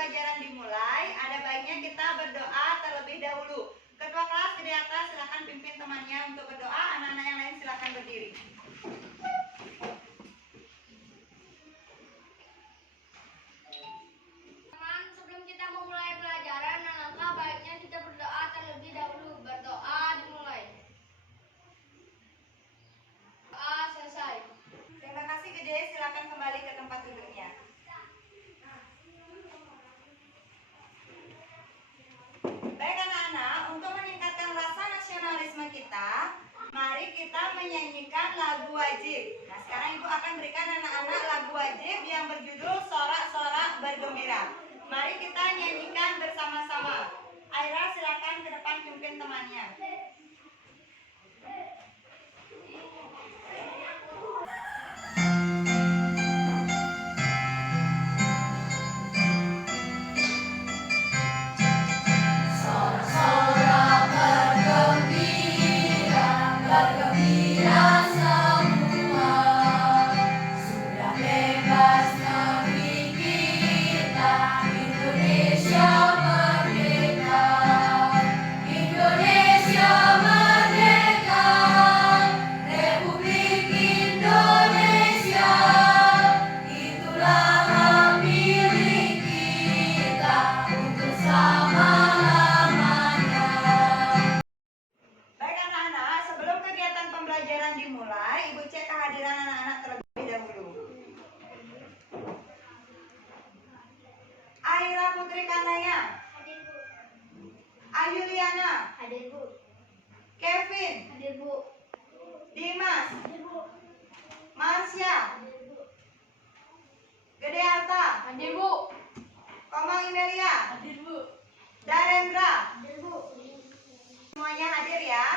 pembelajaran dimulai, ada baiknya kita berdoa terlebih dahulu. Ketua kelas di atas silakan pimpin temannya untuk berdoa. Anak-anak yang lain silakan berdiri. Teman, sebelum kita memulai pelajaran, alangkah baiknya kita berdoa terlebih dahulu. Berdoa dimulai. Doa selesai. Terima kasih Gede, silakan kembali ke tempat duduknya. Baik anak-anak, untuk meningkatkan rasa nasionalisme kita, mari kita menyanyikan lagu wajib. Nah, sekarang Ibu akan berikan anak-anak lagu wajib yang berjudul Sorak-sorak Bergembira. Mari kita nyanyikan bersama-sama. Aira silakan ke depan pimpin temannya. Pembelajaran dimulai, Ibu cek kehadiran anak-anak terlebih dahulu. Aira Putri Kanaya. Hadir, Bu. Ayuliana. Hadir, Bu. Kevin. Hadir, Bu. Dimas. Hadir, Bu. Marsya. Hadir, Bu. Gede Arta. Hadir, Bu. Komang Imelia. Hadir, Bu. Darendra. Hadir, Bu. Semuanya hadir ya.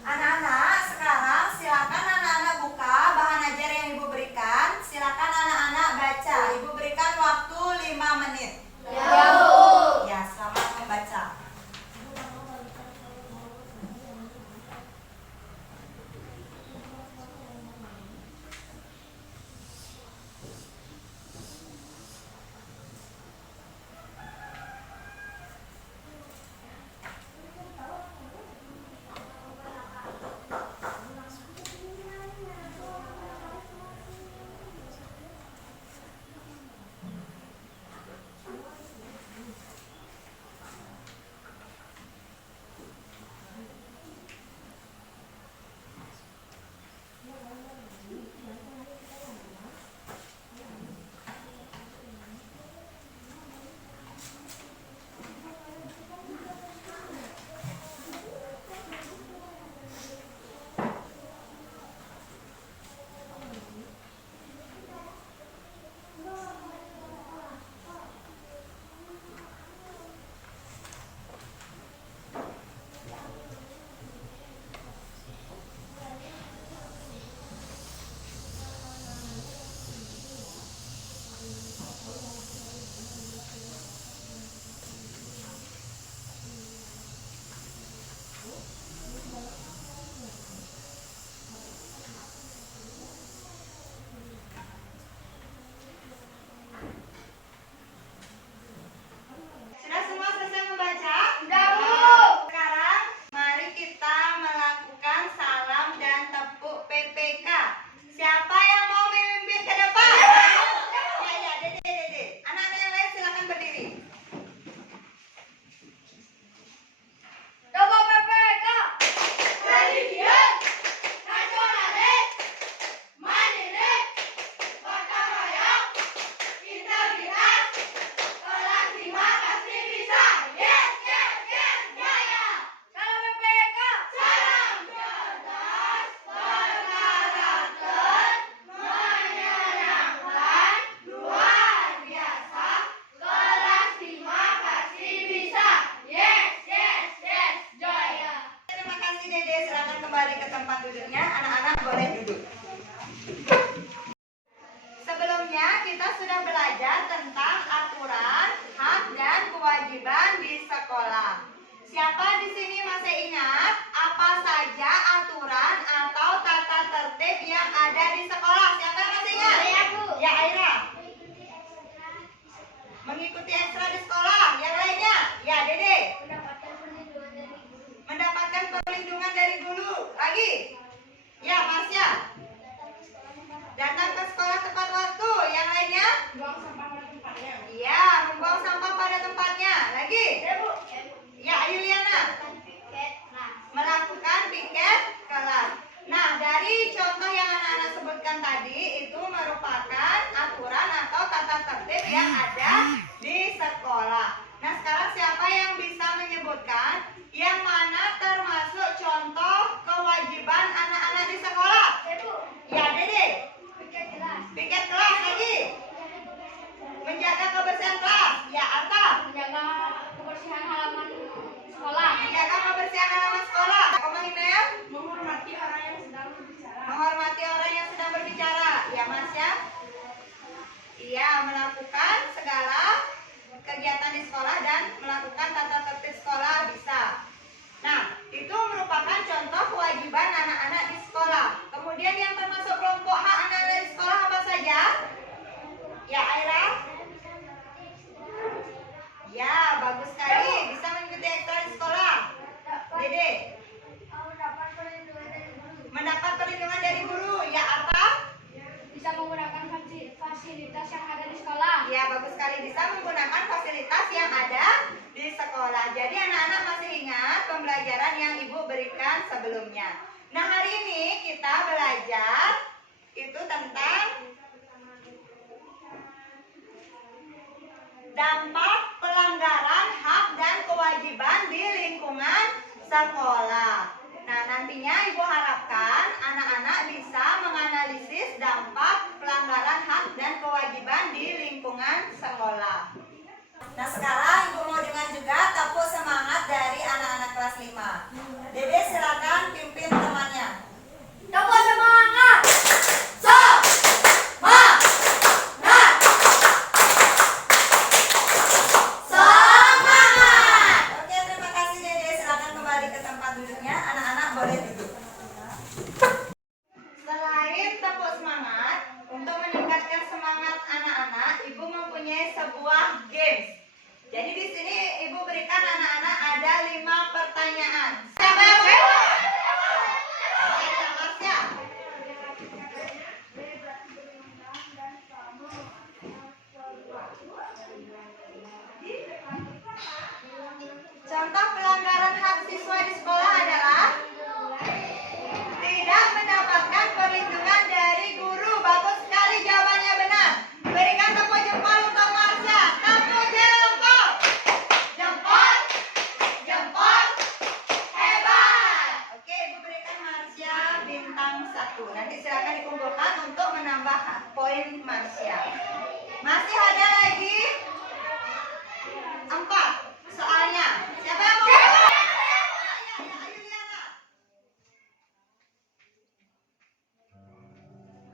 Anak-anak, sekarang silakan anak-anak buka bahan ajar yang Ibu berikan. Silakan anak-anak baca. Ibu berikan waktu 5 menit. Ya, Bu. Ya, selamat membaca. Sudah semua selesai membaca? Sudah, Bu. Sekarang mari kita melakukan salam dan tepuk PPK. Siapa yang mau memimpin ke depan? Ya, Dede. Anak-anak yang lain silakan berdiri. Coba PPK. Religius, nasionalis, mandiri, gotong royong, integritas, kelas 5 pasti bisa. Yes, jaya. Salam PPK. Salam cerdas, berkarakter, menyenangkan, luar biasa. Kelas 5 pasti bisa. Yes, jaya. Terima kasih Dede, silakan kembali ke tempat duduknya. Anak-anak boleh duduk. Sebelumnya kita sudah belajar tentang aturan, hak dan kewajiban di sekolah. Siapa di sini masih ingat apa saja aturan atau tata tertib yang ada di sekolah? Siapa yang masih ingat? Saya, Bu. Ya, Aira. mengikuti ekstra di sekolah. Yang lainnya? Ya, Dede. Mendapatkan perlindungan dari guru. Mendapatkan perlindungan dari guru. Lagi? Ya, Marsya. Datang ke sekolah tepat waktu. Yang lainnya? Buang sampah pada tempatnya. Iya, membuang sampah pada tempatnya. Lagi? Ya, Ayuliana. Melakukan piket kelas. Nah, dari contoh yang anak-anak sebutkan tadi itu merupakan aturan atau tata tertib yang ada di sekolah. Nah, sekarang siapa yang bisa menyebutkan yang mana termasuk contoh kewajiban anak-anak di sekolah? Ya, Dede. Piket kelas lagi. Menjaga kebersihan kelas. Ya, Arta. Menjaga kebersihan halaman sekolah. Menjaga kebersihan halaman sekolah. Komentar. Menghormati orang yang sedang berbicara. Menghormati orang yang sedang berbicara. Ya, Mas ya. Iya, melakukan segala kegiatan di sekolah dan melakukan tata tertib sekolah bisa. Nah, itu merupakan contoh kewajiban anak-anak di sekolah. Kemudian yang termasuk kelompok hak anak-anak di sekolah apa saja? Ya, Aira. Ya, bagus sekali. Bisa mengikuti ekstra di sekolah. Dede. Mendapat perlindungan dari guru. Mendapat perlindungan dari guru. Ya, Arta. Bisa menggunakan fasilitas yang ada di sekolah. Ya, bagus sekali. Bisa menggunakan fasilitas yang ada di sekolah. Jadi anak-anak masih ingat pembelajaran yang Ibu berikan sebelumnya. Nah, hari ini kita belajar itu tentang dampak pelanggaran hak dan kewajiban di lingkungan sekolah. Nah, nantinya Ibu harapkan anak-anak bisa menganalisis dampak pelanggaran hak dan kewajiban di lingkungan sekolah. Nah, sekarang Ibu mau dengar juga tepuk semangat dari anak-anak kelas 5. Dede silakan pimpin temannya. Tepuk semangat. Oke, terima kasih Dede. Silakan kembali ke tempat duduknya. Anak-anak boleh duduk. Selain tepuk semangat, untuk meningkatkan semangat anak-anak, Ibu mempunyai sebuah games. Jadi di sini Ibu berikan anak-anak ada 5 pertanyaan. Siapa yang mau? Marsya. Contoh pelanggaran hak siswa di sekolah adalah tidak mendapatkan perlindungan dari guru. Bagus sekali jawabannya benar. Berikan tepuk jempol untuk Marsya. Tepuk jempol. Jempol. Jempol. Hebat. Oke, Ibu berikan Marsya bintang 1. Nanti silakan dikumpulkan untuk menambah poin Marsya. Masih ada lagi 4 soalnya. Siapa yang mau? Ya, ayo Liana.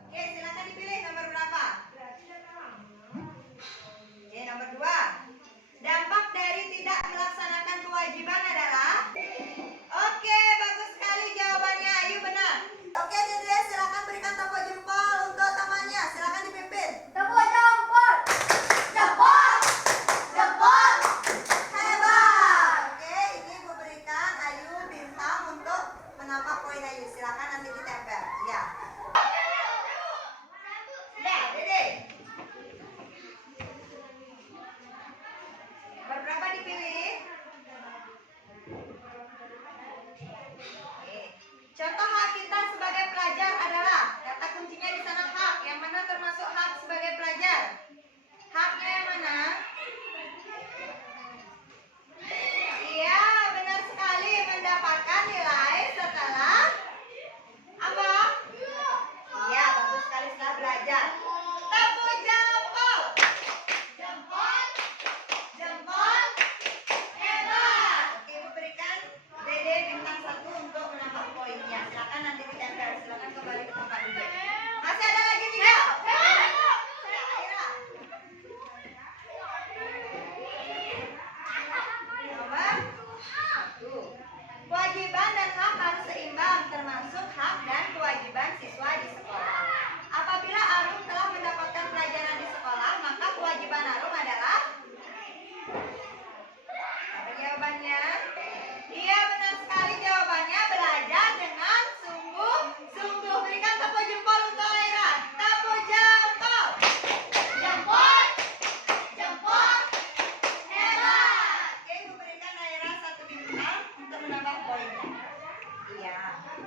Oke, silakan dipilih nomor berapa? Oke, nomor 2. Dampak dari tidak melaksanakan kewajiban adalah? Oke, bagus sekali jawabannya. Ayu benar. Oke, Dede, silakan berikan tepuk jempol untuk temannya. Silakan dipimpin. Tepuk jempol. Jempol. Jempol. Hebat. Oke, ini Ibu berikan Ayu bintang untuk menambah poin Ayu. Silakan nanti ditempel. Ya. Ya, Dede. Berberapa dipilih? Oke. Contoh hak kita sebagai pelajar adalah, kata kuncinya di sana hak. Yang mana termasuk hak sebagai pelajar? Haknya yang mana? Iya, benar sekali, mendapatkan nilai setelah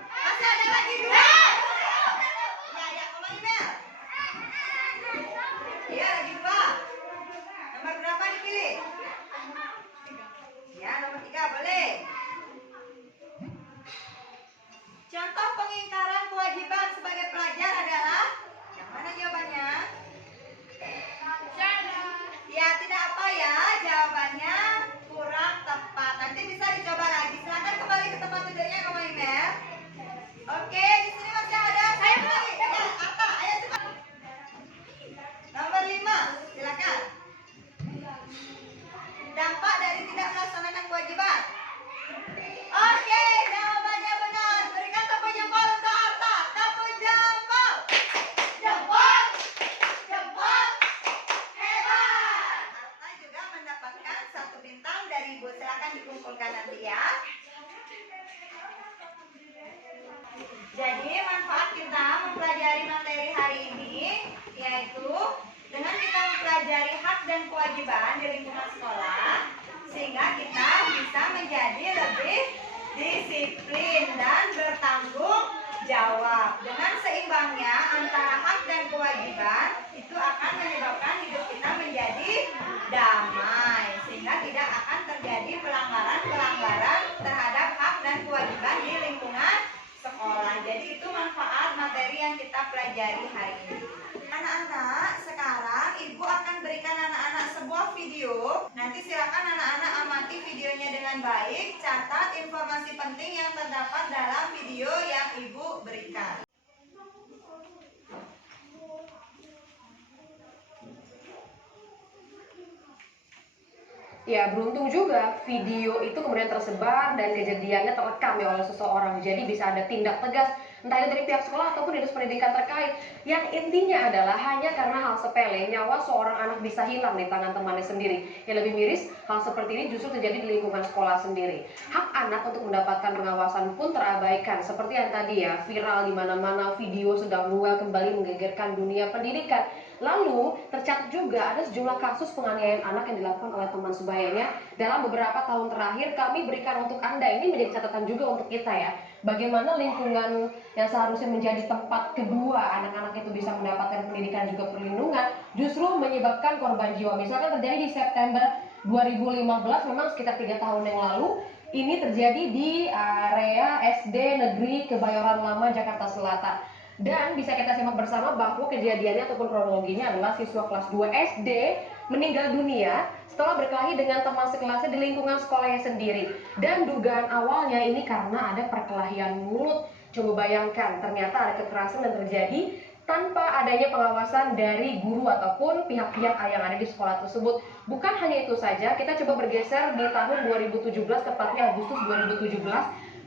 Masih ada lagi 2. Ya, Mama Imel. Iya, lagi 2. Nomor berapa dipilih? Ya, nomor 3 boleh. Contoh pengingkaran kewajiban sebagai pelajar adalah yang mana jawabannya? Ya, tidak apa ya, jawabannya kurang tepat. Nanti bisa dicoba lagi. Silakan kembali ke tempat duduknya, Mama Imel. Oke, di sini masih ada. Saya lagi. Ya, Atta, ayo cepat. Nomor 5, silakan. Dampak dari tidak melaksanakan kewajiban. Oke, jawabannya benar. Berikan tepuk jempol untuk Atta. Tepuk jempol. Jempol. Jempol. Hebat. Atta juga mendapatkan 1 bintang dari Ibu. Silakan dikumpulkan nanti ya. Jadi manfaat kita mempelajari materi hari ini yaitu dengan kita mempelajari hak dan kewajiban di lingkungan sekolah sehingga kita bisa menjadi lebih disiplin dan bertanggung jawab. Dengan seimbangnya antara hak dan kewajiban itu akan menyebabkan hidup kita menjadi damai sehingga tidak akan terjadi pelanggaran-pelanggaran terhadap hak dan kewajiban di lingkungan sekolah. Jadi itu manfaat materi yang kita pelajari hari ini. Anak-anak, sekarang Ibu akan berikan anak-anak sebuah video. Nanti silakan anak-anak amati videonya dengan baik. Catat informasi penting yang terdapat dalam video yang Ibu berikan. Ya, beruntung juga video itu kemudian tersebar dan kejadiannya terekam ya oleh seseorang. Jadi bisa ada tindak tegas, entah itu dari pihak sekolah ataupun dinas pendidikan terkait. Yang intinya adalah hanya karena hal sepele, nyawa seorang anak bisa hilang di tangan temannya sendiri. Yang lebih miris, hal seperti ini justru terjadi di lingkungan sekolah sendiri. Hak anak untuk mendapatkan pengawasan pun terabaikan. Seperti yang tadi ya, viral di mana-mana, video sedang luar kembali menggegerkan dunia pendidikan. Lalu, tercatat juga ada sejumlah kasus penganiayaan anak yang dilakukan oleh teman sebayanya dalam beberapa tahun terakhir. Kami berikan untuk Anda, ini menjadi catatan juga untuk kita ya. Bagaimana lingkungan yang seharusnya menjadi tempat kedua anak-anak itu bisa mendapatkan pendidikan juga perlindungan, justru menyebabkan korban jiwa. Misalkan terjadi di September 2015, memang sekitar 3 tahun yang lalu, ini terjadi di area SD Negeri Kebayoran Lama, Jakarta Selatan. Dan bisa kita simak bersama bahwa kejadiannya ataupun kronologinya adalah siswa kelas 2 SD meninggal dunia setelah berkelahi dengan teman sekelasnya di lingkungan sekolahnya sendiri. Dan dugaan awalnya ini karena ada perkelahian mulut. Coba bayangkan, ternyata ada kekerasan yang terjadi tanpa adanya pengawasan dari guru ataupun pihak-pihak yang ada di sekolah tersebut. Bukan hanya itu saja, kita coba bergeser di tahun 2017, tepatnya Agustus 2017,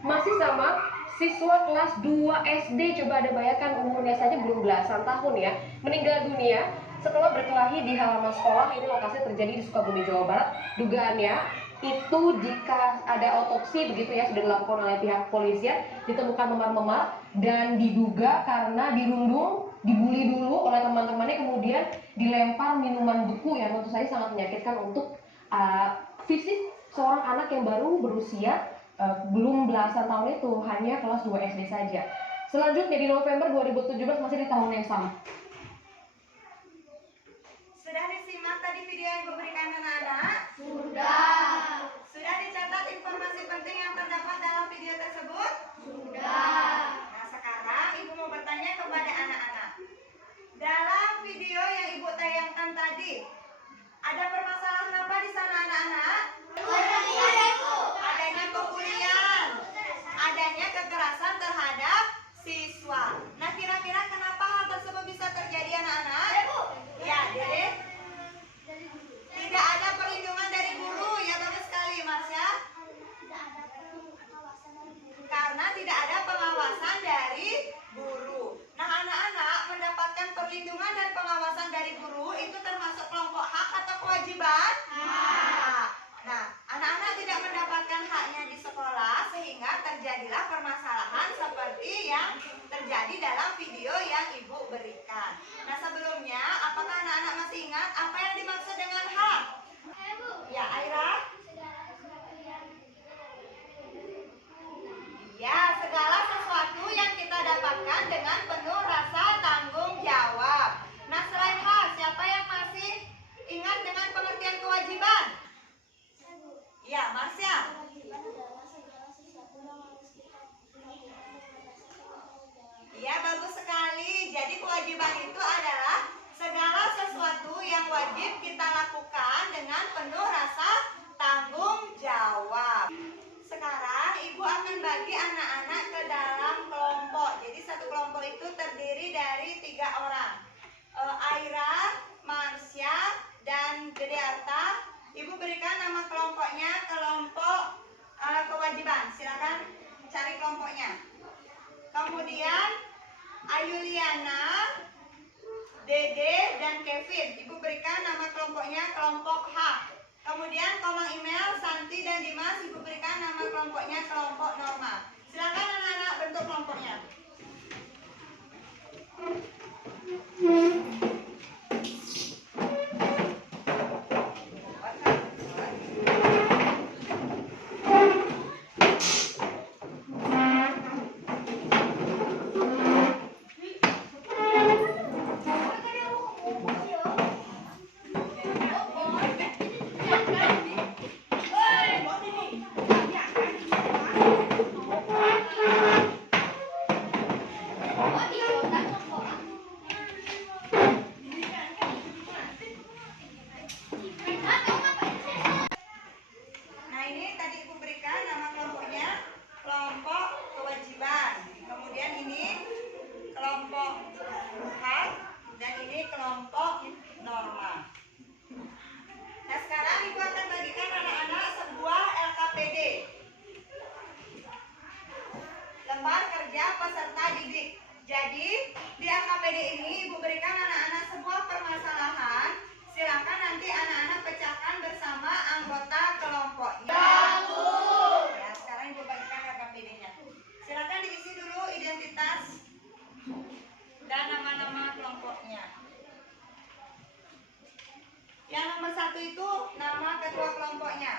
masih sama siswa kelas 2 SD, coba Anda bayangkan umurnya saja belum belasan tahun ya, meninggal dunia setelah berkelahi di halaman sekolah. Ini lokasi terjadi di Sukabumi, Jawa Barat. Dugaannya itu jika ada otopsi begitu ya, sudah dilakukan oleh pihak polisian, ditemukan memar-memar dan diduga karena dirundung, dibully dulu oleh teman-temannya, kemudian dilempar minuman beku yang tentu saja sangat menyakitkan untuk fisik seorang anak yang baru berusia belum belasan tahun itu, hanya kelas 2 SD saja. Selanjutnya di November 2017, masih di tahun yang sama. Sudah disimak tadi video yang Ibu berikan anak-anak? Sudah. Sudah dicatat informasi penting yang terdapat dalam video tersebut? Sudah. Nah, sekarang Ibu mau bertanya kepada anak-anak. Dalam video yang Ibu tayangkan tadi, ada permasalahan apa di sana anak-anak? Adanya pembulian, adanya kekerasan terhadap siswa. Nah, kira-kira kenapa hal tersebut bisa terjadi anak-anak? Ya, Dede. Tidak ada perlindungan dari guru, ya bagus sekali Mas ya. Karena tidak ada pengawasan dari guru. Nah, anak-anak mendapatkan perlindungan dan pengawasan dari guru itu termasuk kelompok hak atau kewajiban? Hak. Nah, anak-anak tidak mendapatkan haknya di sekolah sehingga terjadilah permasalahan seperti yang terjadi dalam video yang Ibu berikan. Nah, sebelumnya apakah anak-anak masih ingat apa yang dimaksud dengan hak? Ya, Aira? Ya, segala sesuatu kewajiban itu adalah segala sesuatu yang wajib kita lakukan dengan penuh rasa tanggung jawab. Sekarang ibu akan bagi anak-anak ke dalam kelompok. Jadi satu kelompok itu terdiri dari 3 orang. Aira, Marsha, dan Gede Arta. Ibu berikan nama kelompoknya kelompok kewajiban. Silakan cari kelompoknya. Kemudian Ayuliana, Dede, dan Kevin. Ibu berikan nama kelompoknya kelompok H. Kemudian Komang Imel, Santi, dan Dimas. Ibu berikan nama kelompoknya kelompok normal. Silakan anak-anak bentuk kelompoknya. Nah, ini tadi ibu berikan nama kelompoknya kelompok kewajiban. Kemudian ini kelompok hak dan ini kelompok normal. Nah, sekarang ibu akan bagikan anak-anak sebuah LKPD. Lembar kerja peserta didik. Jadi, di LKPD ini ibu berikan anak-anak sebuah permasalahan. Silakan nanti anak-anak pecahkan bersama anggota kelompoknya. Ya, sekarang ibu bagikan LKPD-nya. Silakan diisi dulu identitas dan nama-nama kelompoknya. Yang nomor 1 itu nama ketua kelompoknya.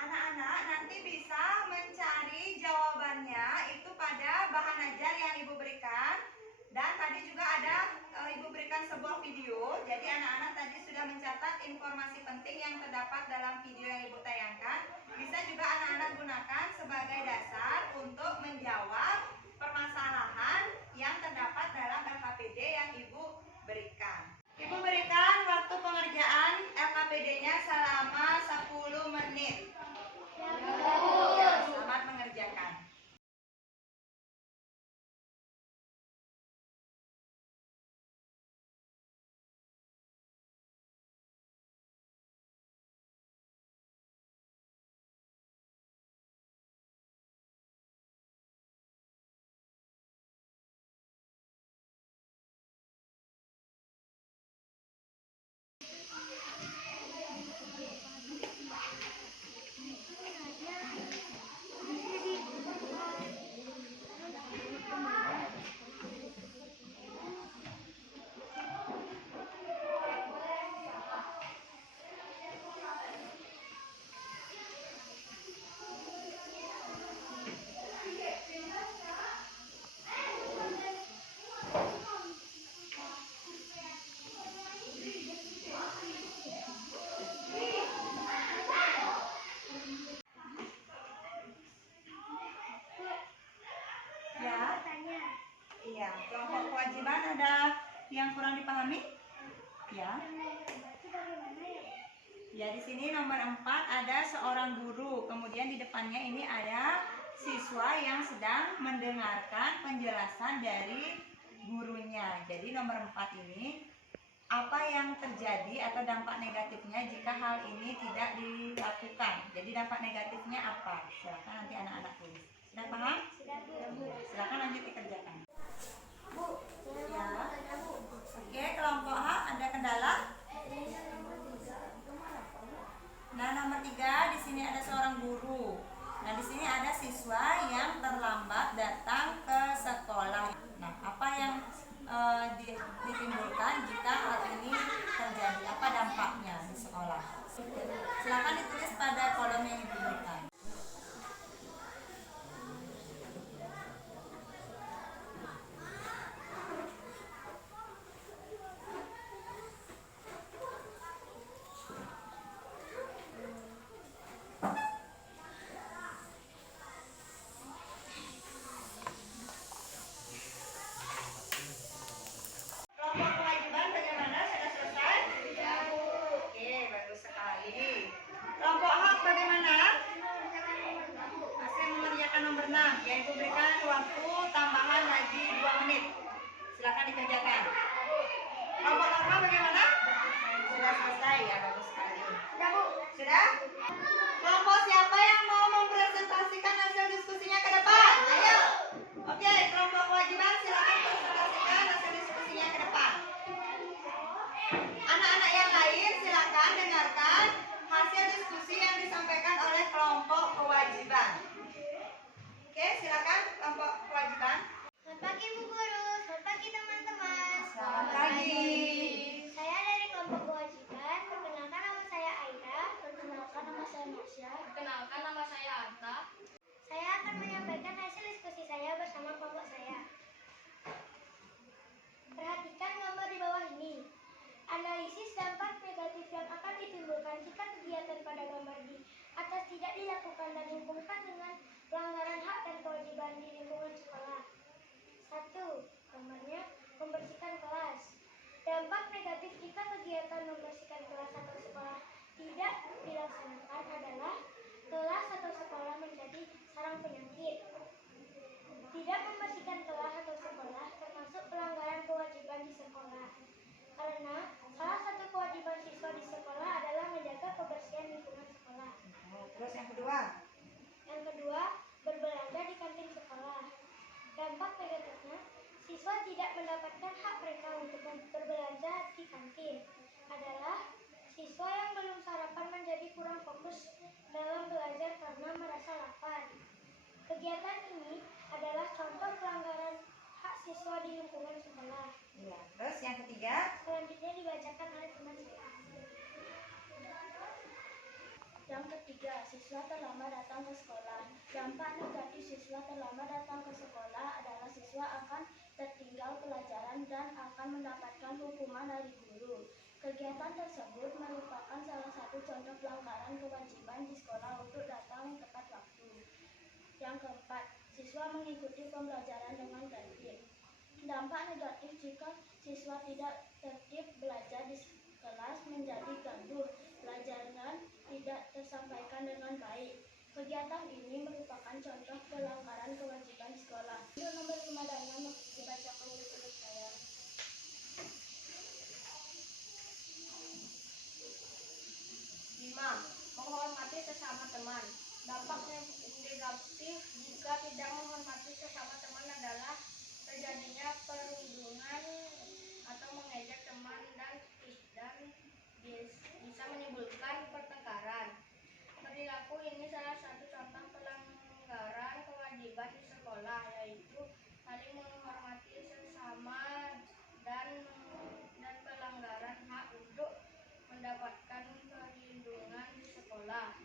Anak-anak nanti bisa mencari jawabannya itu pada bahan ajar yang ibu berikan. Dan tadi juga ada ibu berikan sebuah video. Jadi anak-anak tadi sudah mencatat informasi penting yang terdapat dalam video yang ibu tayangkan. Bisa juga anak-anak gunakan sebagai dasar untuk menjawab permasalahan yang terdapat dalam LKPD yang ibu berikan. Ibu berikan waktu pengerjaan LKPD-nya selama 10 menit. Ya, selamat mengerjakan. Iya, kelompok kewajiban ada yang kurang dipahami? Ya. Ya, di sini nomor 4 ada seorang guru. Kemudian di depannya ini ada siswa yang sedang mendengarkan penjelasan dari gurunya. Jadi nomor 4 ini apa yang terjadi atau dampak negatifnya jika hal ini tidak dilakukan. Jadi dampak negatifnya apa? Silakan nanti anak-anak tulis. Sudah paham? Silakan lanjut dikerjakan. Ya. Oke, kelompok H ada kendala? Nah, nomor 3 di sini ada seorang guru. Nah, di sini ada siswa yang terlambat datang ke sekolah. Nah, apa yang ditimbulkan jika hal ini terjadi? Apa dampaknya di sekolah? Silakan ditulis pada kolom yang diberikan. 6 yang diberikan waktu tambahan lagi 2 menit. Silakan dikerjakan. Kelompok normal bagaimana? Sudah selesai ya, bagus sekali. Sudah, Bu. Sudah? Kelompok siapa yang mau mempresentasikan hasil diskusinya ke depan? Ayo. Oke, kelompok kewajiban silakan presentasikan hasil diskusinya ke depan. Anak-anak yang lain silakan dengarkan hasil diskusi yang disampaikan oleh kelompok kewajiban. Oke, silakan kelompok kewajiban. Selamat pagi, Bu Guru. Selamat pagi, teman-teman. Selamat pagi. Saya dari kelompok kewajiban. Perkenalkan nama saya Aida. Perkenalkan nama saya Masya. Perkenalkan nama saya Arta. Saya akan menyampaikan hasil diskusi saya bersama kelompok saya. Perhatikan gambar di bawah ini. Analisis dampak negatif yang akan ditimbulkan jika kegiatan pada gambar di atas tidak dilakukan dan dihubungkan dengan pelanggaran hak dan kewajiban di lingkungan sekolah. 1. Gambarnya membersihkan kelas. Dampak negatif jika kegiatan membersihkan kelas atau sekolah tidak dilaksanakan adalah kelas atau sekolah menjadi sarang penyakit. Tidak membersihkan kelas atau sekolah termasuk pelanggaran kewajiban di sekolah. Karena salah satu kewajiban siswa di sekolah adalah menjaga kebersihan lingkungan sekolah. Terus yang kedua. Yang kedua, berbelanja di kantin sekolah. Dampak negatifnya, siswa tidak mendapatkan hak mereka untuk berbelanja di kantin adalah siswa yang belum sarapan menjadi kurang fokus dalam belajar karena merasa lapar. Kegiatan ini adalah contoh pelanggaran hak siswa di lingkungan sekolah. Ya, terus yang ketiga. Selanjutnya dibacakan oleh teman saya. Yang ketiga, siswa terlambat datang ke sekolah. Dampak negatif siswa terlambat datang ke sekolah adalah siswa akan tertinggal pelajaran dan akan mendapatkan hukuman dari guru. Kegiatan tersebut merupakan salah satu contoh pelanggaran kewajiban di sekolah untuk datang tepat waktu. Yang keempat, siswa mengikuti pembelajaran dengan tertib. Dampak negatif jika siswa tidak tertib belajar di kelas menjadi gaduh, pelajaran tidak tersampaikan dengan baik. Kegiatan ini merupakan contoh pelanggaran kewajiban sekolah. Untuk nomor 5 dan 6 dibacakan oleh guru saya. 5. Menghormati sesama teman. Dampak negatif jika tidak menghormati sesama teman adalah terjadinya perundungan atau mengejek teman dan bisa menimbulkan pertengkaran. Perilaku ini salah satu contoh pelanggaran kewajiban di sekolah, yaitu saling menghormati sesama dan pelanggaran hak untuk mendapatkan perlindungan di sekolah.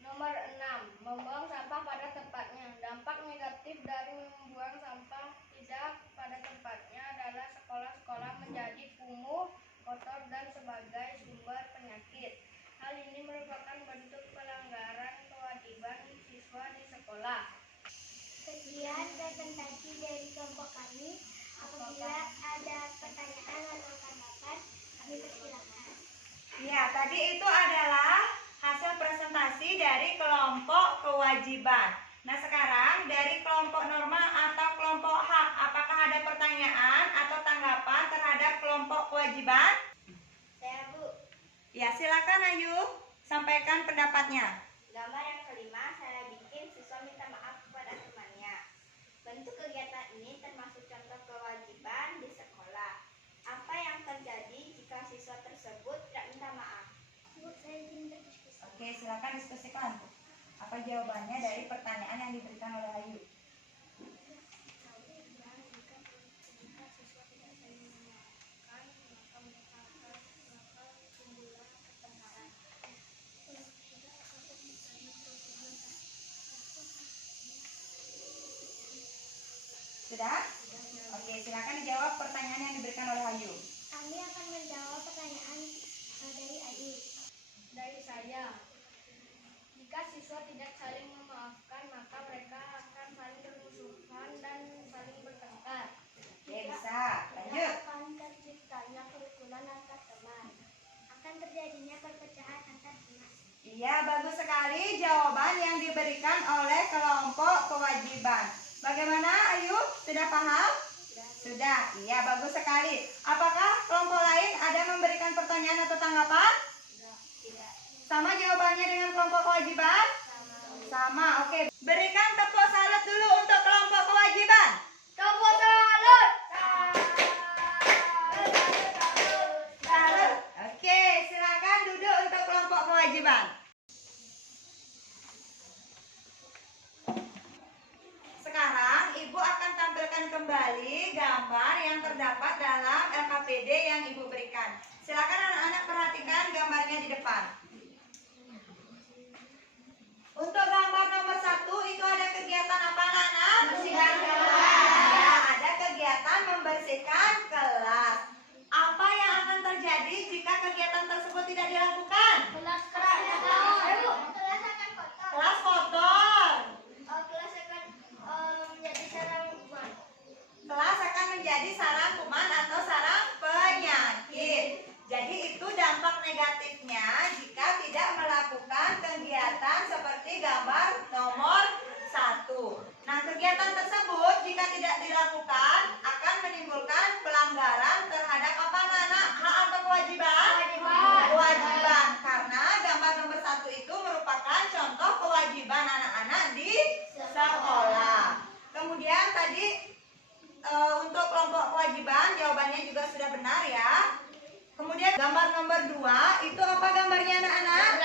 Nomor 6. Membuang sampah pada tempatnya. Dampak negatif dari membuang sampah tidak pada tempatnya adalah sekolah-sekolah menjadi kumuh, kotor, dan sebagai sumber penyakit. Hal ini merupakan bentuk pelanggaran kewajiban siswa di sekolah. Sekian presentasi dari kelompok kami. Apabila ada pertanyaan atau tanggapan, kami persilakan. Ya, tadi itu adalah hasil presentasi dari kelompok kewajiban. Nah, sekarang dari kelompok normal atau kelompok hak, apakah ada pertanyaan atau tanggapan terhadap kelompok kewajiban? Saya, Bu. Ya, silakan Ayu, sampaikan pendapatnya. Gambar yang kelima, saya bikin siswa minta maaf kepada temannya. Bentuk kegiatan ini termasuk contoh kewajiban di sekolah. Apa yang terjadi jika siswa tersebut tidak minta maaf? Bu, saya ingin berdiskusi. Oke, silakan diskusikan. Apa jawabannya dari pertanyaan yang diberikan oleh Ayu? Jika siswa tidak saling memaafkan, maka mereka akan timbullah pertengkaran. Sudah? Oke, silakan dijawab pertanyaan yang diberikan oleh Ayu. Kami akan menjawab pertanyaan dari Ayu. Dari saya, jika siswa tidak saling memaafkan, maka mereka akan saling bermusuhan dan saling bertengkar. Oke, bisa. Lanjut. Akan terciptanya kerukunan antar teman. Akan terjadinya perpecahan antar teman. Ya, bagus sekali jawaban yang diberikan oleh kelompok kewajiban. Bagaimana, Ayu? Sudah paham? Sudah. Iya, bagus sekali. Apakah kelompok lain ada memberikan pertanyaan atau tanggapan? Sama jawabannya dengan kelompok kewajiban? Sama. Oke. Berikan tepuk salut dulu untuk kelompok kewajiban. Tepuk salut. Salut. Oke, silakan duduk untuk kelompok kewajiban. Sekarang Ibu akan tampilkan kembali gambar yang terdapat dalam LKPD yang Ibu berikan. Silakan anak-anak perhatikan gambarnya di depan. Untuk gambar nomor 1 itu ada kegiatan apa, anak-anak? Membersihkan kelas. Ya, ada kegiatan membersihkan kelas. Apa yang akan terjadi jika kegiatan tersebut tidak dilakukan? Kelas akan kotor. Kelas kotor. Kelas akan menjadi sarang kuman. Kelas akan menjadi sarang kuman atau sarang penyakit. Jadi itu dampak negatifnya jika tidak melakukan kegiatan seperti gambar nomor 1. Nah, kegiatan tersebut jika tidak dilakukan akan menimbulkan pelanggaran terhadap apa, anak? Hak atau kewajiban? Kewajiban. Karena gambar nomor 1 itu merupakan contoh kewajiban anak-anak di sekolah. Kemudian tadi untuk kelompok kewajiban jawabannya juga sudah benar ya. Kemudian gambar nomor 2 itu apa gambarnya, anak-anak?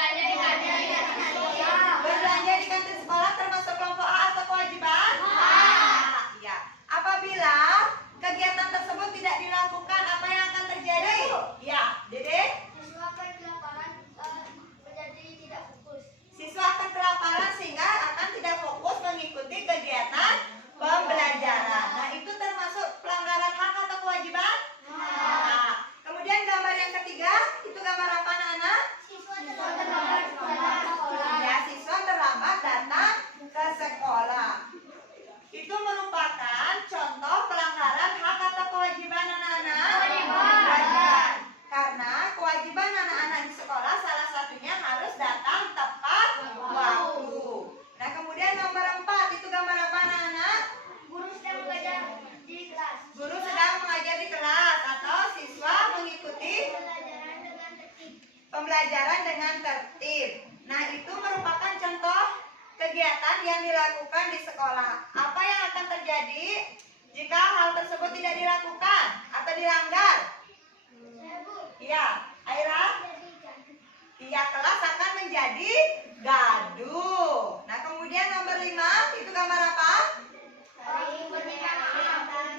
Berbelanja di kantin sekolah termasuk kelompok A atau kewajiban? Ya. Apabila kegiatan tersebut tidak dilakukan, apa yang akan terjadi? Ya, Dede? Siswa akan kelaparan menjadi tidak fokus. Siswa akan kelaparan sehingga akan tidak fokus mengikuti kegiatan pembelajaran. Nah, itu termasuk pelanggaran hak atau kewajiban? Nah, kemudian gambar yang ketiga, itu gambar apa, anak-anak? Siswa terlambat datang ke sekolah. Ya, siswa terlambat datang ke sekolah. Itu merupakan contoh pelanggaran hak atau kewajiban anak-anak? Kewajiban. Karena kewajiban anak-anak di sekolah salah satunya harus datang tepat waktu. Nah, kemudian nomor 4 itu gambar apa, anak-anak? Guru sedang mengajar di kelas. Guru sedang mengajar di kelas atau siswa mengikuti Pelajaran dengan tertib. pembelajaran dengan tertib. Nah, itu merupakan contoh kegiatan yang dilakukan di sekolah. Apa yang akan terjadi jika hal tersebut tidak dilakukan atau dilanggar? Iya, Aira? Iya, kelas akan menjadi gaduh. Nah, kemudian nomor 5 itu gambar apa?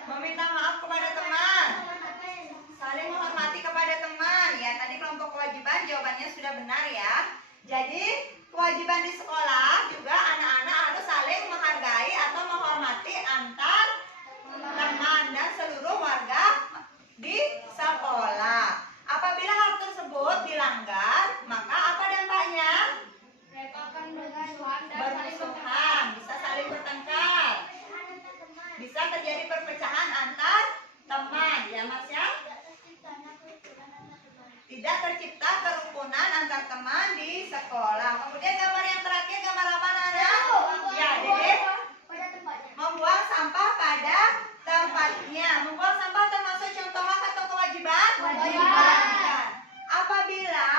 Meminta maaf kepada teman. Saling menghormati kepada teman. Ya, tadi kelompok kewajiban jawabannya sudah benar ya. Jadi, kewajiban di sekolah juga anak-anak harus saling menghargai atau menghormati antar teman dan seluruh warga di sekolah. Apabila hal tersebut dilanggar, maka apa dampaknya? Mereka akan bermusuhan dan saling Bermusuhan, bisa saling bertengkar, bisa terjadi perpecahan antar teman, ya Mas ya? Tidak tercipta kerukunan antar teman di sekolah. Kemudian gambar yang terakhir, gambar apa, Nana? Ya, Dede. pada tempatnya. Membuang sampah pada tempatnya. Membuang sampah termasuk contoh hak atau kewajiban? Kewajiban. Apabila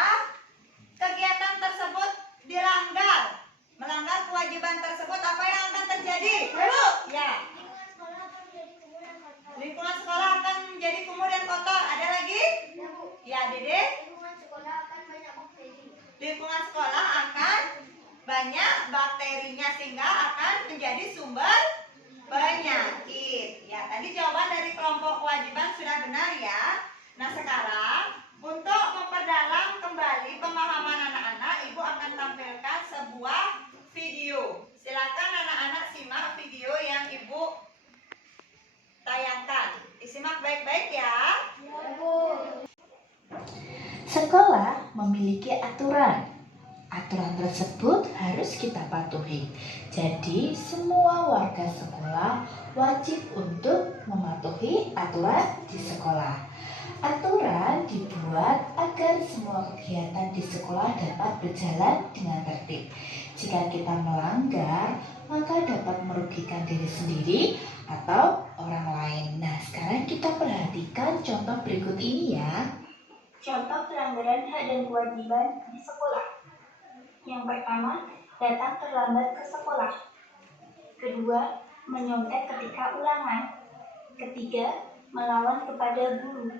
kegiatan tersebut dilanggar, melanggar kewajiban tersebut, apa yang akan terjadi? Ya. Lingkungan sekolah akan menjadi kumuh dan kotor. Lingkungan sekolah akan menjadi kumuh dan kotor. Ada lagi? Ya, Dede. Lingkungan sekolah akan banyak bakteri. Lingkungan sekolah akan banyak bakterinya sehingga akan menjadi sumber penyakit. Ya, tadi jawaban dari kelompok kewajiban sudah benar ya. Nah, sekarang untuk memperdalam kembali pemahaman anak-anak, Ibu akan tampilkan sebuah video. Silakan anak-anak simak video yang Ibu tayangkan. Disimak baik-baik ya. Sekolah memiliki aturan. Aturan tersebut harus kita patuhi. Jadi, semua warga sekolah wajib untuk mematuhi aturan di sekolah. Aturan dibuat agar semua kegiatan di sekolah dapat berjalan dengan tertib. Jika kita melanggar, maka dapat merugikan diri sendiri atau orang lain. Nah, sekarang kita perhatikan contoh berikut ini ya. Contoh pelanggaran hak dan kewajiban di sekolah. Yang pertama, datang terlambat ke sekolah. Kedua, menyontek ketika ulangan. Ketiga, melawan kepada guru.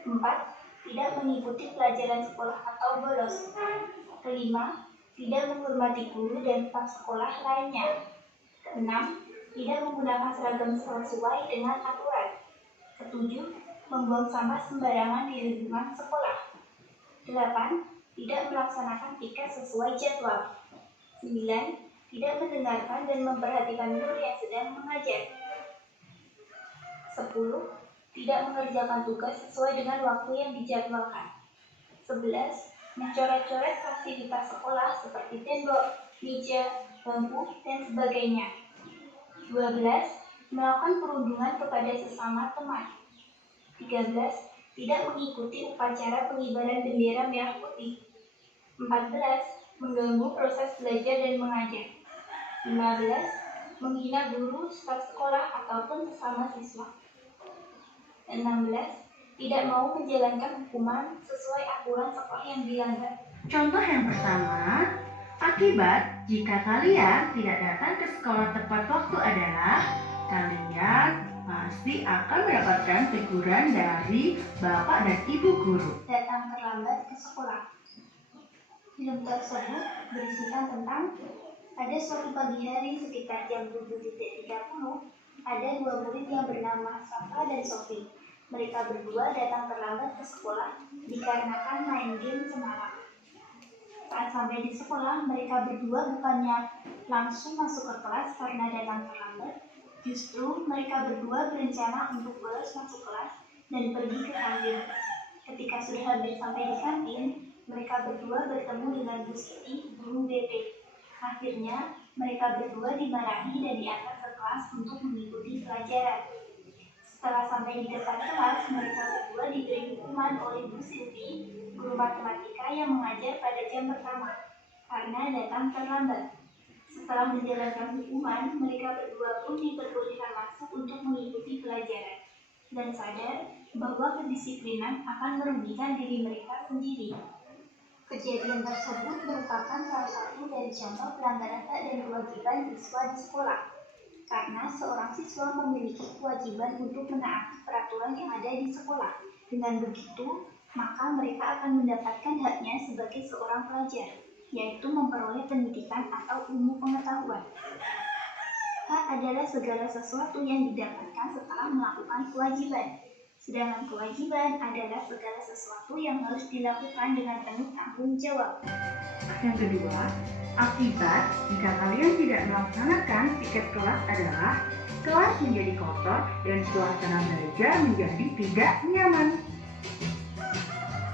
Keempat, tidak mengikuti pelajaran sekolah atau bolos. Kelima, tidak menghormati guru dan staf sekolah lainnya. Keenam, tidak menggunakan seragam sesuai dengan aturan. Ketujuh, membuang sampah sembarangan di lingkungan sekolah. 8. Tidak melaksanakan piket sesuai jadwal. 9. Tidak mendengarkan dan memperhatikan guru yang sedang mengajar. 10. Tidak mengerjakan tugas sesuai dengan waktu yang dijadwalkan. 11. Mencoret-coret fasilitas sekolah seperti tembok, meja, bangku, dan sebagainya. 12. Melakukan perundungan kepada sesama teman. 13. Tidak mengikuti upacara pengibaran bendera merah putih. 14. Mengganggu proses belajar dan mengajar. 15. Menghina guru, staf sekolah, ataupun sesama siswa. 16. Tidak mau menjalankan hukuman sesuai aturan sekolah yang dilanggar. Contoh yang pertama, akibat jika kalian tidak datang ke sekolah tepat waktu adalah kalian pasti akan mendapatkan teguran dari bapak dan ibu guru. Datang terlambat ke sekolah. Film tersebut berisikan tentang pada suatu pagi hari sekitar jam 7.30 ada dua murid yang bernama Safa dan Sofi. Mereka berdua datang terlambat ke sekolah dikarenakan main game semalam. Saat sampai di sekolah, mereka berdua bukannya langsung masuk ke kelas karena datang terlambat. Justru mereka berdua berencana untuk bolos masuk kelas dan pergi ke kantin. Ketika sudah hampir sampai di kantin, mereka berdua bertemu dengan Bu Siti, guru BP. Akhirnya, mereka berdua dimarahi dan diantar ke kelas untuk mengikuti pelajaran. Setelah sampai di depan kelas, mereka berdua diberi hukuman oleh Bu Siti, guru matematika yang mengajar pada jam pertama, karena datang terlambat. Setelah menjalankan hukuman, mereka berdua pun diperbolehkan masuk untuk mengikuti pelajaran dan sadar bahwa kedisiplinan akan merugikan diri mereka sendiri. Kejadian tersebut merupakan salah satu dari contoh pelanggaran hak dan kewajiban siswa di sekolah. Karena seorang siswa memiliki kewajiban untuk menaati peraturan yang ada di sekolah. Dengan begitu, maka mereka akan mendapatkan haknya sebagai seorang pelajar, yaitu memperoleh pendidikan atau ilmu pengetahuan. Hak adalah segala sesuatu yang didapatkan setelah melakukan kewajiban. Sedangkan kewajiban adalah segala sesuatu yang harus dilakukan dengan penuh tanggung jawab. Yang kedua, akibat jika kalian tidak melaksanakan piket kelas adalah kelas menjadi kotor dan suasana belajar menjadi tidak nyaman.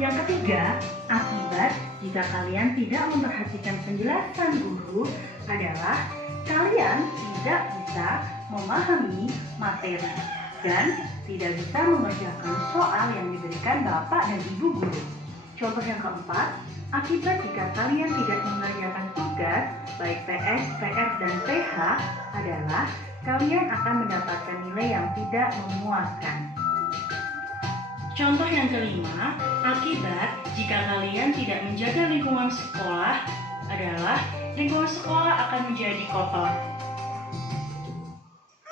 Yang ketiga, akibat jika kalian tidak memperhatikan penjelasan guru adalah kalian tidak bisa memahami materi dan tidak bisa mengerjakan soal yang diberikan bapak dan ibu guru. Contoh yang keempat, akibat jika kalian tidak mengerjakan tugas baik PS, PR, dan PH adalah kalian akan mendapatkan nilai yang tidak memuaskan. Contoh yang kelima, akibat jika kalian tidak menjaga lingkungan sekolah adalah lingkungan sekolah akan menjadi kotor.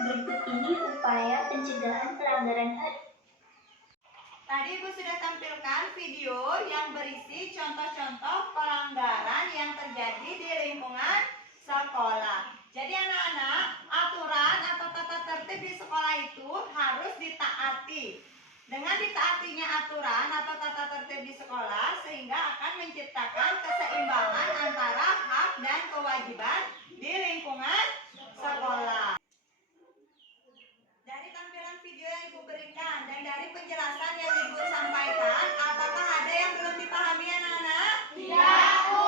Berikut ini upaya pencegahan pelanggaran HAM. Tadi Ibu sudah tampilkan video yang berisi contoh-contoh pelanggaran yang terjadi di lingkungan sekolah. Jadi anak-anak, aturan atau tata tertib di sekolah itu harus ditaati. Dengan ditaatinya aturan atau tata tertib di sekolah sehingga akan menciptakan keseimbangan antara hak dan kewajiban di lingkungan sekolah. Dari tampilan video yang Ibu berikan dan dari penjelasan yang Ibu sampaikan, apakah ada yang belum dipahami anak-anak? Tidak, Bu.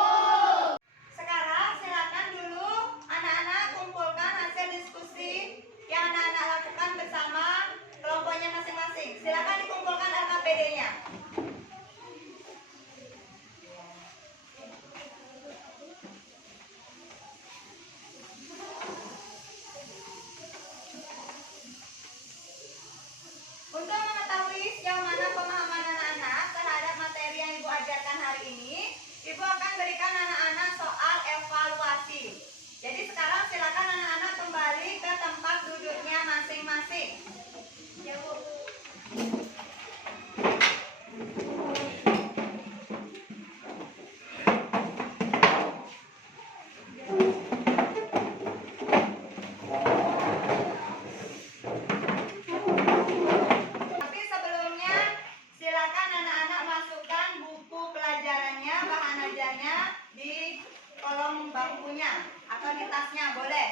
ke tempat duduknya masing-masing. Ya, Bu. Tapi sebelumnya silakan anak-anak masukkan buku pelajarannya, bahan ajarnya di kolom bangkunya atau di tasnya, boleh.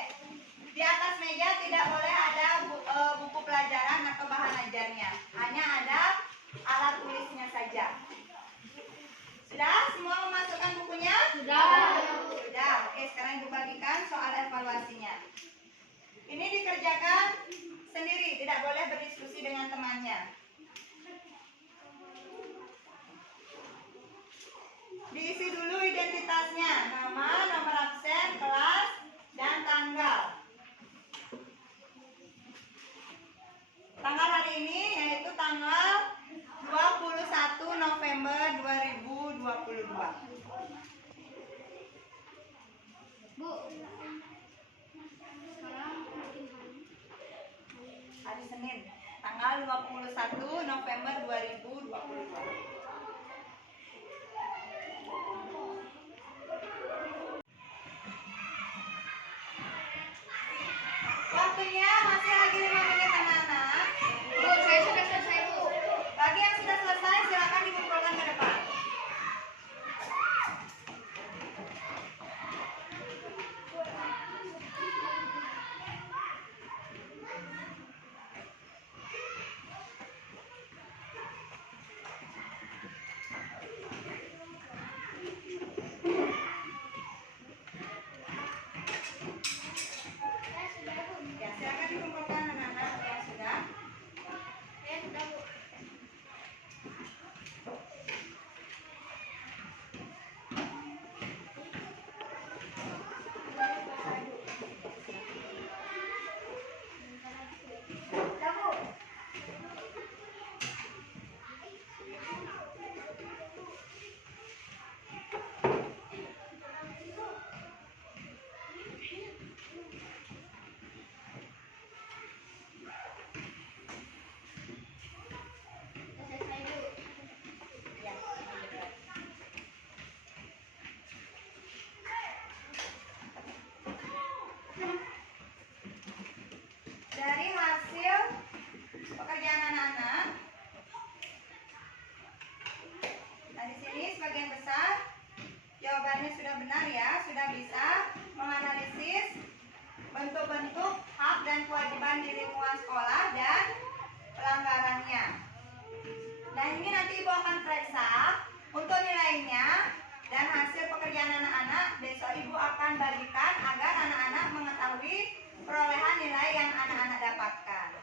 Di atas meja tidak boleh ada buku pelajaran atau bahan ajarnya, hanya ada alat tulisnya saja. Sudah semua memasukkan bukunya? Sudah. Sudah. Oke, sekarang Ibu bagikan soal evaluasinya. Ini dikerjakan sendiri, tidak boleh berdiskusi dengan temannya. Diisi dulu identitasnya, nama, nomor absen, kelas, dan tanggal. Tanggal hari ini yaitu tanggal 21 November 2022. Bu. Sekarang Hari Senin, tanggal 21 November 2022. Waktunya masih lagi 5 menit anak-anak. Bu, saya sudah selesai, Bu. Bagi yang sudah selesai silakan dikumpulkan ke depan. Saya sudah, Bu. Ya, silakan dikumpulkan anak-anak yang sudah. Saya sudah, Bu. Sudah, Bu. Sudah selesai, Bu. Ya. Dari hasil pekerjaan anak-anak, nah di sini sebagian besar jawabannya sudah benar ya, sudah bisa menganalisis bentuk-bentuk hak dan kewajiban di lingkungan sekolah dan pelanggarannya. Nah ini nanti Ibu akan periksa untuk nilainya dan hasil pekerjaan anak-anak. Besok Ibu akan bagikan agar anak-anak mengetahui perolehan nilai yang anak-anak dapatkan.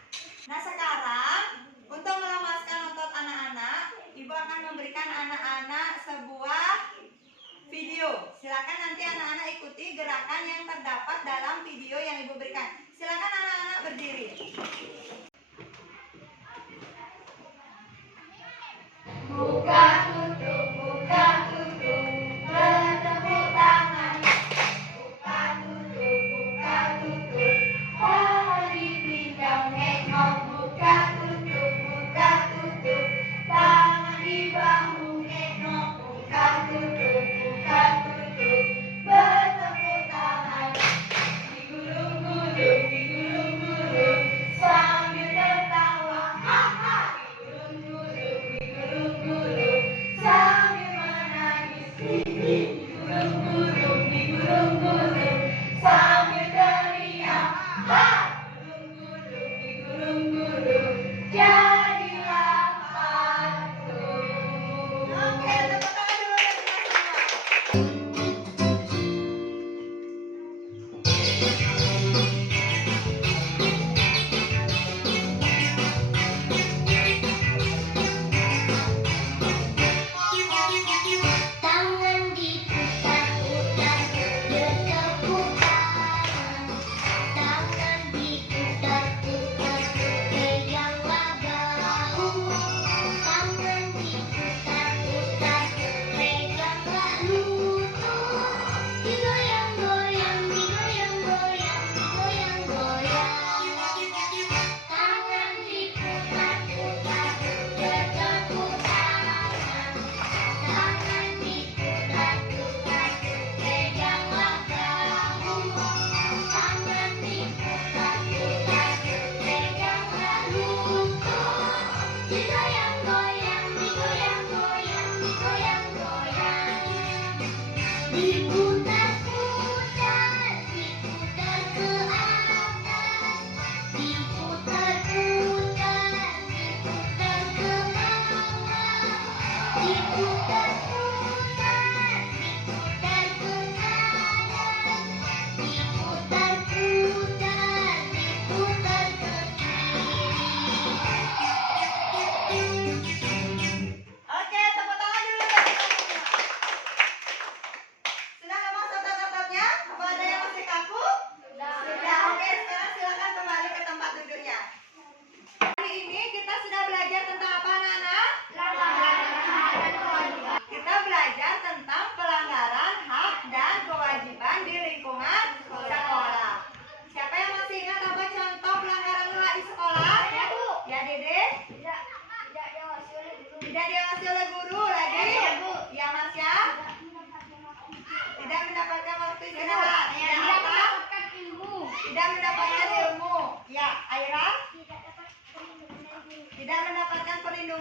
Nah sekarang untuk melemaskan otot anak-anak, Ibu akan memberikan anak-anak sebuah video. Silakan nanti anak-anak ikuti gerakan yang terdapat dalam video yang Ibu berikan. Silakan anak-anak berdiri. Buka tutup, bertepuk tangan. Buka tutup, hari pinggang nengok. Buka tutup, tangan di bahu nengok. Buka tutup, bertepuk tangan. Digulung-gulung, sambil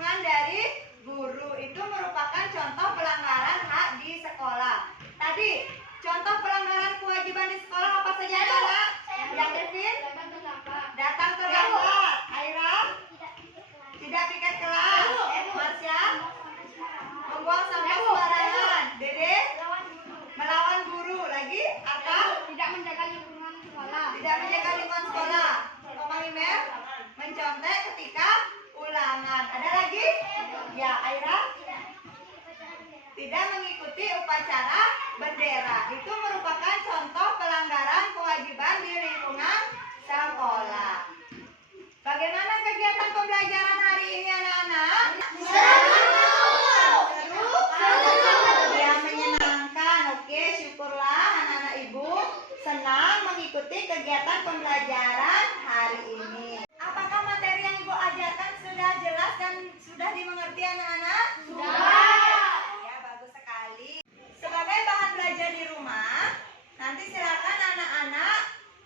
lingkungan dari guru. Itu merupakan contoh pelanggaran hak di sekolah. Tadi contoh pelanggaran kewajiban di sekolah apa saja anak? Ya Kevin? Datang terlambat. Aira? Tidak piket kelas. Marsya? Membuang sampah sembarangan. Dede? Melawan guru. Lagi? Apa? Tidak menjaga lingkungan sekolah. Tidak menjaga lingkungan sekolah. Koma Mimel? Mencontek ketika ulangan. Ada lagi? Ya, Aira? Tidak mengikuti upacara bendera. Itu merupakan contoh pelanggaran kewajiban di lingkungan sekolah. Bagaimana kegiatan pembelajaran hari ini anak-anak? Seru? Ya, menyenangkan. Oke, syukurlah anak-anak ibu senang mengikuti kegiatan pembelajaran hari ini. Apakah materi yang ibu ajarkan sudah jelas dan sudah dimengerti anak-anak? Sudah. Ya, bagus sekali. Sebagai bahan belajar di rumah, nanti silakan anak-anak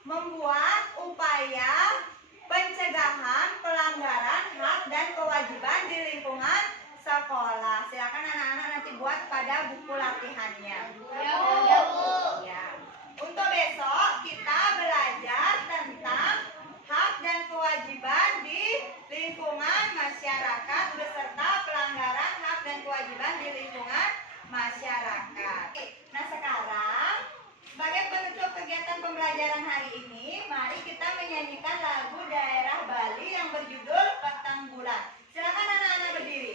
membuat upaya pencegahan pelanggaran hak dan kewajiban di lingkungan sekolah. Silakan anak-anak nanti buat pada buku latihannya. Ya. Untuk besok kita belajar tentang hak dan kewajiban di lingkungan masyarakat beserta pelanggaran hak dan kewajiban di lingkungan masyarakat. Nah, sekarang sebagai penutup kegiatan pembelajaran hari ini, mari kita menyanyikan lagu daerah Bali yang berjudul Petang Bulan. Silakan anak-anak berdiri.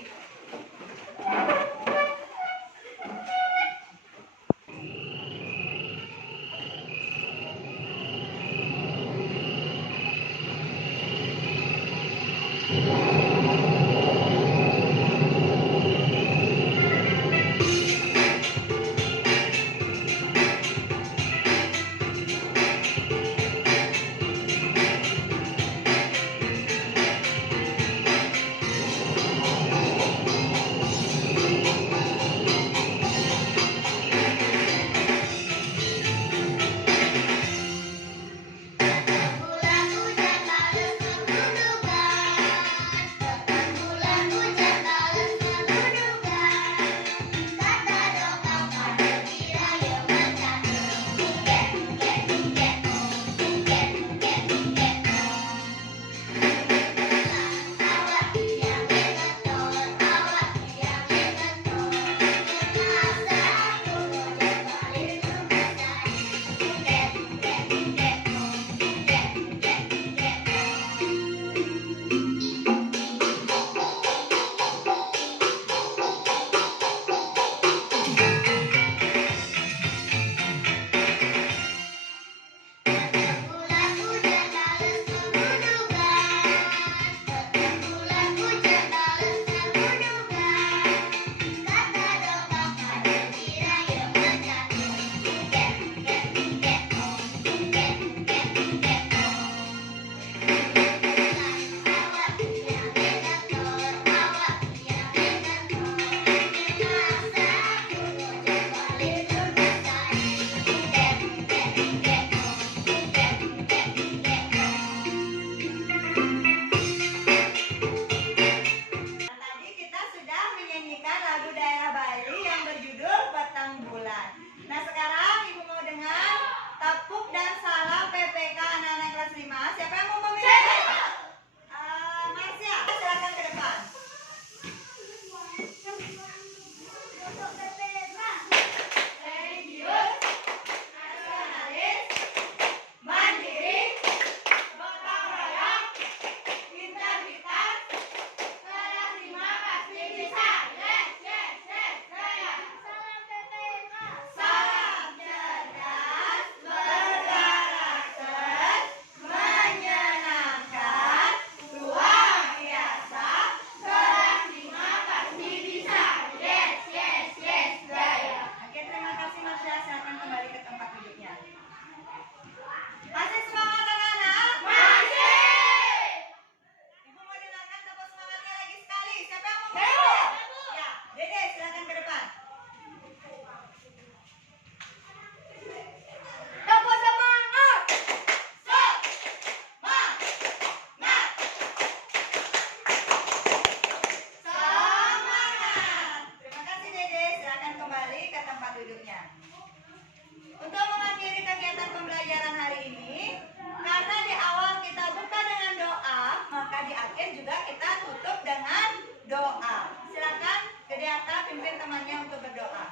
temannya untuk berdoa.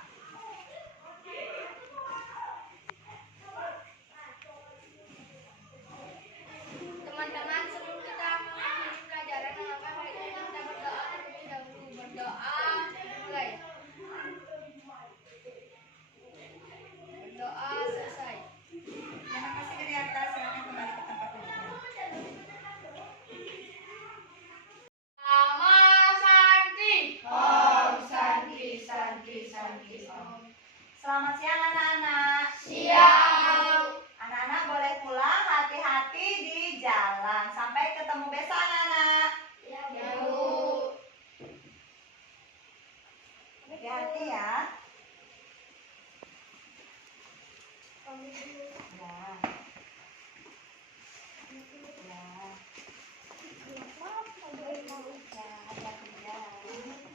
Teman-teman, sebelum kita mengakhiri pelajaran mengapa baiknya kita berdoa terlebih dahulu. Berdoa dimulai. Berdoa selesai. Terima kasih Grianta, silakan kembali ke tempat duduknya. Nama Santi. Om Santi Santi Santi Om. Selamat siang anak-anak. Siang. Anak-anak boleh pulang, hati-hati di jalan. Sampai ketemu besok anak-anak. Ya, Bu. Hati-hati ya. Ya. Ya. Ya, hati-hati ya.